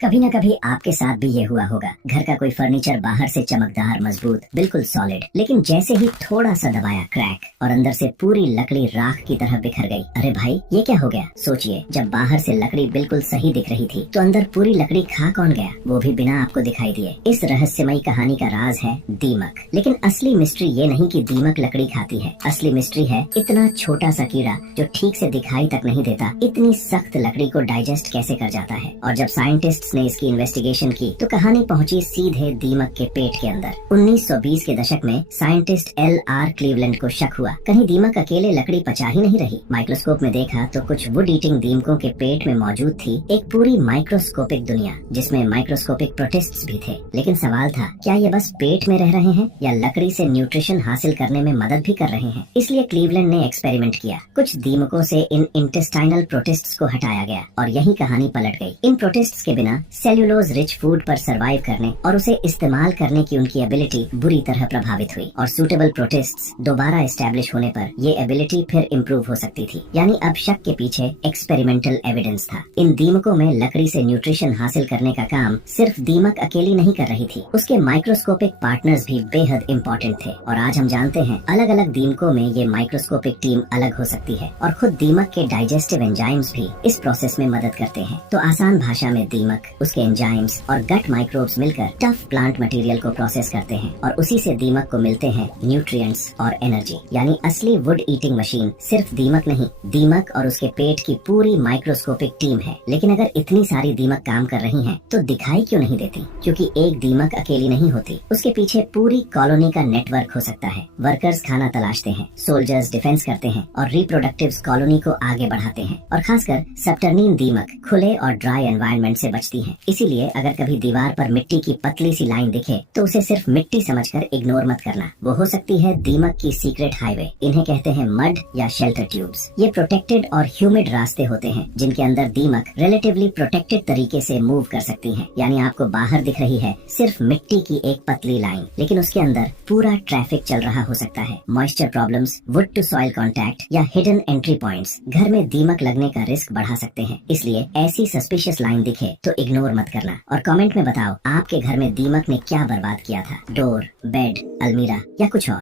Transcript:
कभी न कभी आपके साथ भी ये हुआ होगा। घर का कोई फर्नीचर बाहर से चमकदार, मजबूत, बिल्कुल सॉलिड, लेकिन जैसे ही थोड़ा सा दबाया, क्रैक, और अंदर से पूरी लकड़ी राख की तरह बिखर गई। अरे भाई, ये क्या हो गया? सोचिए, जब बाहर से लकड़ी बिल्कुल सही दिख रही थी तो अंदर पूरी लकड़ी खा कौन गया, वो भी बिना आपको दिखाई दिए। इस रहस्यमयी कहानी का राज है दीमक। लेकिन असली मिस्ट्री ये नहीं कि दीमक लकड़ी खाती है। असली मिस्ट्री है इतना छोटा सा कीड़ा जो ठीक से दिखाई तक नहीं देता, इतनी सख्त लकड़ी को डाइजेस्ट कैसे कर जाता है। और जब साइंटिस्ट ने इसकी इन्वेस्टिगेशन की तो कहानी पहुंची सीधे दीमक के पेट के अंदर। 1920 के दशक में साइंटिस्ट L.R. क्लीवलैंड को शक हुआ, कहीं दीमक अकेले लकड़ी पचा ही नहीं रही। माइक्रोस्कोप में देखा तो कुछ वुड ईटिंग दीमकों के पेट में मौजूद थी एक पूरी माइक्रोस्कोपिक दुनिया, जिसमें माइक्रोस्कोपिक प्रोटिस्ट्स भी थे। लेकिन सवाल था, क्या ये बस पेट में रह रहे हैं या लकड़ी से न्यूट्रिशन हासिल करने में मदद भी कर रहे हैं? इसलिए क्लीवलैंड ने एक्सपेरिमेंट किया। कुछ दीमकों से इन इंटेस्टाइनल प्रोटिस्ट्स को हटाया गया और यही कहानी पलट गई। इन प्रोटिस्ट्स के बिना सेल्यूलोज रिच फूड पर सरवाइव करने और उसे इस्तेमाल करने की उनकी एबिलिटी बुरी तरह प्रभावित हुई, और सूटेबल प्रोटिस्ट्स दोबारा एस्टेब्लिश होने पर ये एबिलिटी फिर इम्प्रूव हो सकती थी। यानी अब शक के पीछे एक्सपेरिमेंटल एविडेंस था। इन दीमकों में लकड़ी से न्यूट्रिशन हासिल करने का काम सिर्फ दीमक अकेली नहीं कर रही थी, उसके माइक्रोस्कोपिक पार्टनर्स भी बेहद इम्पोर्टेंट थे। और आज हम जानते हैं अलग अलग दीमकों में ये माइक्रोस्कोपिक टीम अलग हो सकती है, और खुद दीमक के डाइजेस्टिव एंजाइम्स भी इस प्रोसेस में मदद करते हैं। तो आसान भाषा में दीमक, उसके एंजाइम्स और गट माइक्रोब्स मिलकर टफ प्लांट मटेरियल को प्रोसेस करते हैं, और उसी से दीमक को मिलते हैं न्यूट्रिएंट्स और एनर्जी। यानी असली वुड ईटिंग मशीन सिर्फ दीमक नहीं, दीमक और उसके पेट की पूरी माइक्रोस्कोपिक टीम है। लेकिन अगर इतनी सारी दीमक काम कर रही हैं, तो दिखाई क्यों नहीं देती? क्योंकि एक दीमक अकेली नहीं होती, उसके पीछे पूरी कॉलोनी का नेटवर्क हो सकता है। वर्कर्स खाना तलाशते हैं, सोल्जर्स डिफेंस करते हैं, और रिप्रोडक्टिव्स कॉलोनी को आगे बढ़ाते हैं। और खासकर सप्टर्नीन दीमक खुले और ड्राई एनवायरनमेंट से बचती है। इसीलिए अगर कभी दीवार पर मिट्टी की पतली सी लाइन दिखे तो उसे सिर्फ मिट्टी समझकर इग्नोर मत करना। वो हो सकती है दीमक की सीक्रेट हाईवे। इन्हें कहते हैं मड या शेल्टर ट्यूब्स। ये प्रोटेक्टेड और ह्यूमिड रास्ते होते हैं जिनके अंदर दीमक रिलेटिवली प्रोटेक्टेड तरीके से मूव कर सकती है। यानी आपको बाहर दिख रही है सिर्फ मिट्टी की एक पतली लाइन, लेकिन उसके अंदर पूरा ट्रैफिक चल रहा हो सकता है। Moisture problems, wood to soil contact या हिडन एंट्री पॉइंट्स घर में दीमक लगने का रिस्क बढ़ा सकते हैं। इसलिए ऐसी सस्पिशियस लाइन दिखे तो इग्नोर मत करना। और कमेंट में बताओ आपके घर में दीमक ने क्या बर्बाद किया था, डोर, बेड, अलमीरा या कुछ और।